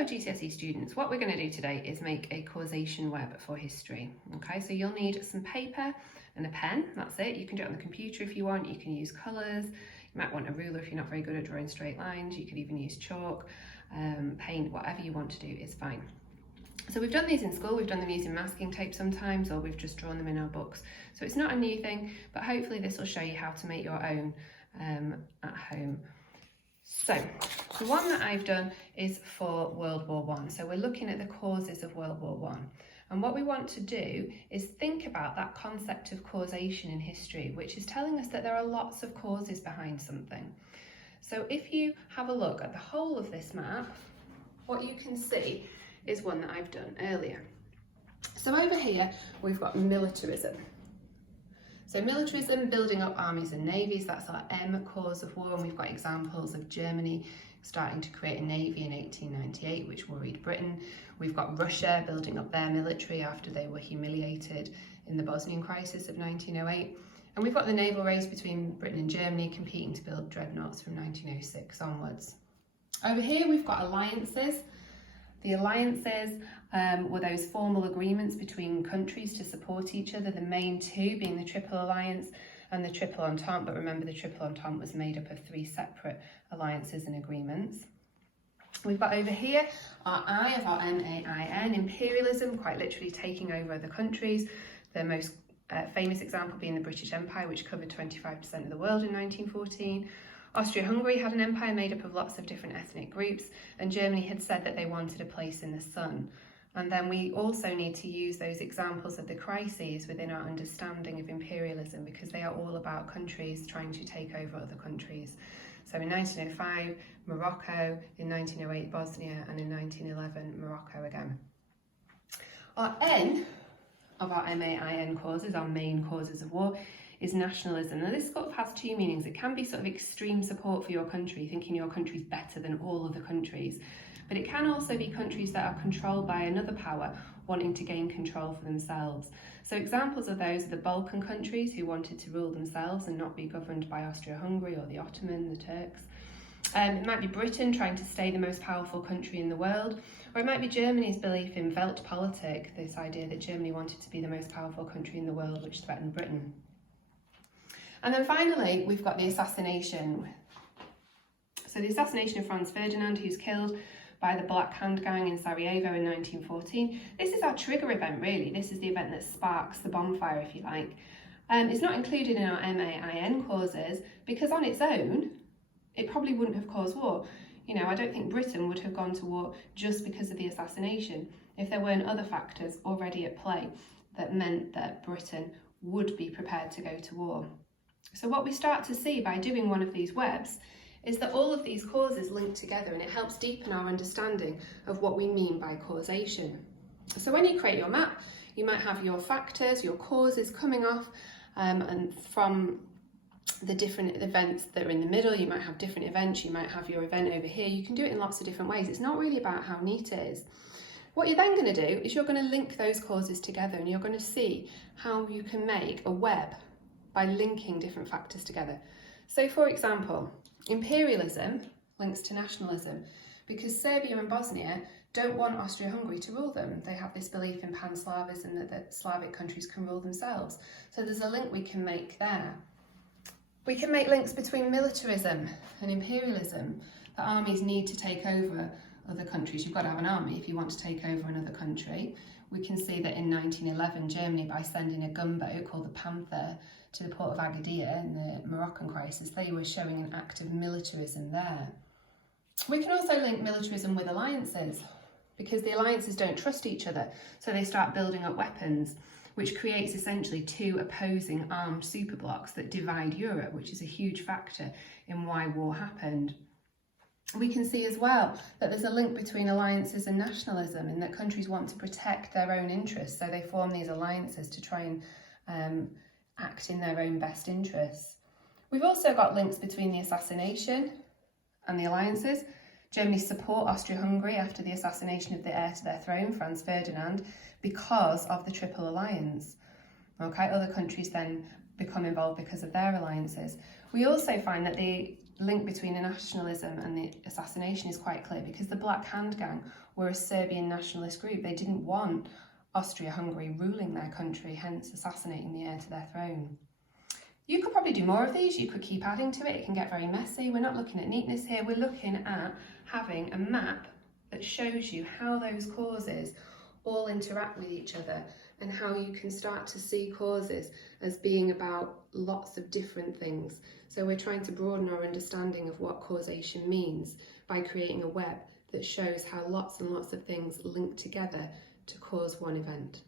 Hello GCSE students, what we're going to do today is make a causation web for history. Okay, so you'll need some paper and a pen, that's it. You can do it on the computer if you want, you can use colours, you might want a ruler if you're not very good at drawing straight lines, you could even use chalk, paint, whatever you want to do is fine. So we've done these in school, we've done them using masking tape sometimes, or we've just drawn them in our books. So it's not a new thing, but hopefully this will show you how to make your own at home. So the one that I've done is for World War I. So we're looking at the causes of World War I. And what we want to do is think about that concept of causation in history, which is telling us that there are lots of causes behind something. So if you have a look at the whole of this map, what you can see is one that I've done earlier. So over here, we've got militarism. So militarism, building up armies and navies, that's our M cause of war, and we've got examples of Germany starting to create a navy in 1898, which worried Britain. We've got Russia building up their military after they were humiliated in the Bosnian crisis of 1908. And we've got the naval race between Britain and Germany competing to build dreadnoughts from 1906 onwards. Over here we've got alliances. The alliances were those formal agreements between countries to support each other, the main two being the Triple Alliance and the Triple Entente, but remember the Triple Entente was made up of 3 separate alliances and agreements. We've got over here our I of our MAIN, imperialism, quite literally taking over other countries, the most famous example being the British Empire, which covered 25% of the world in 1914. Austria-Hungary had an empire made up of lots of different ethnic groups, and Germany had said that they wanted a place in the sun. And then we also need to use those examples of the crises within our understanding of imperialism, because they are all about countries trying to take over other countries. So in 1905, Morocco, in 1908, Bosnia, and in 1911, Morocco again. Our N of our MAIN causes, our main causes of war, is nationalism. Now this sort of has 2 meanings. It can be sort of extreme support for your country, thinking your country's better than all other countries, but it can also be countries that are controlled by another power wanting to gain control for themselves. So examples of those are the Balkan countries who wanted to rule themselves and not be governed by Austria-Hungary or the Ottoman, the Turks. It might be Britain trying to stay the most powerful country in the world, or it might be Germany's belief in Weltpolitik, this idea that Germany wanted to be the most powerful country in the world, which threatened Britain. And then finally, we've got the assassination. So the assassination of Franz Ferdinand, who's killed by the Black Hand Gang in Sarajevo in 1914. This is our trigger event, really. This is the event that sparks the bonfire, if you like. It's not included in our MAIN causes because on its own, it probably wouldn't have caused war. You know, I don't think Britain would have gone to war just because of the assassination if there weren't other factors already at play that meant that Britain would be prepared to go to war. So what we start to see by doing one of these webs is that all of these causes link together, and it helps deepen our understanding of what we mean by causation. So when you create your map, you might have your factors, your causes coming off, and from the different events that are in the middle, you might have different events, you might have your event over here. You can do it in lots of different ways. It's not really about how neat it is. What you're then going to do is you're going to link those causes together, and you're going to see how you can make a web by linking different factors together. So for example, imperialism links to nationalism because Serbia and Bosnia don't want Austria-Hungary to rule them. They have this belief in pan-Slavism that Slavic countries can rule themselves. So there's a link we can make there. We can make links between militarism and imperialism. The armies need to take over other countries. You've got to have an army if you want to take over another country. We can see that in 1911, Germany, by sending a gunboat called the Panther to the port of Agadir in the Moroccan crisis, they were showing an act of militarism there. We can also link militarism with alliances because the alliances don't trust each other, so they start building up weapons, which creates essentially 2 opposing armed superblocks that divide Europe, which is a huge factor in why war happened. We can see as well that there's a link between alliances and nationalism, in that countries want to protect their own interests, so they form these alliances to try and act in their own best interests. We've also got links between the assassination and the alliances. Germany support Austria-Hungary after the assassination of the heir to their throne, Franz Ferdinand, because of the Triple Alliance. Okay, other countries then become involved because of their alliances. We also find that the link between the nationalism and the assassination is quite clear, because the Black Hand Gang were a Serbian nationalist group. They didn't want Austria-Hungary ruling their country, hence assassinating the heir to their throne. You could probably do more of these, you could keep adding to it, it can get very messy. We're not looking at neatness here, we're looking at having a map that shows you how those causes all interact with each other, and how you can start to see causes as being about lots of different things. So we're trying to broaden our understanding of what causation means by creating a web that shows how lots and lots of things link together to cause one event.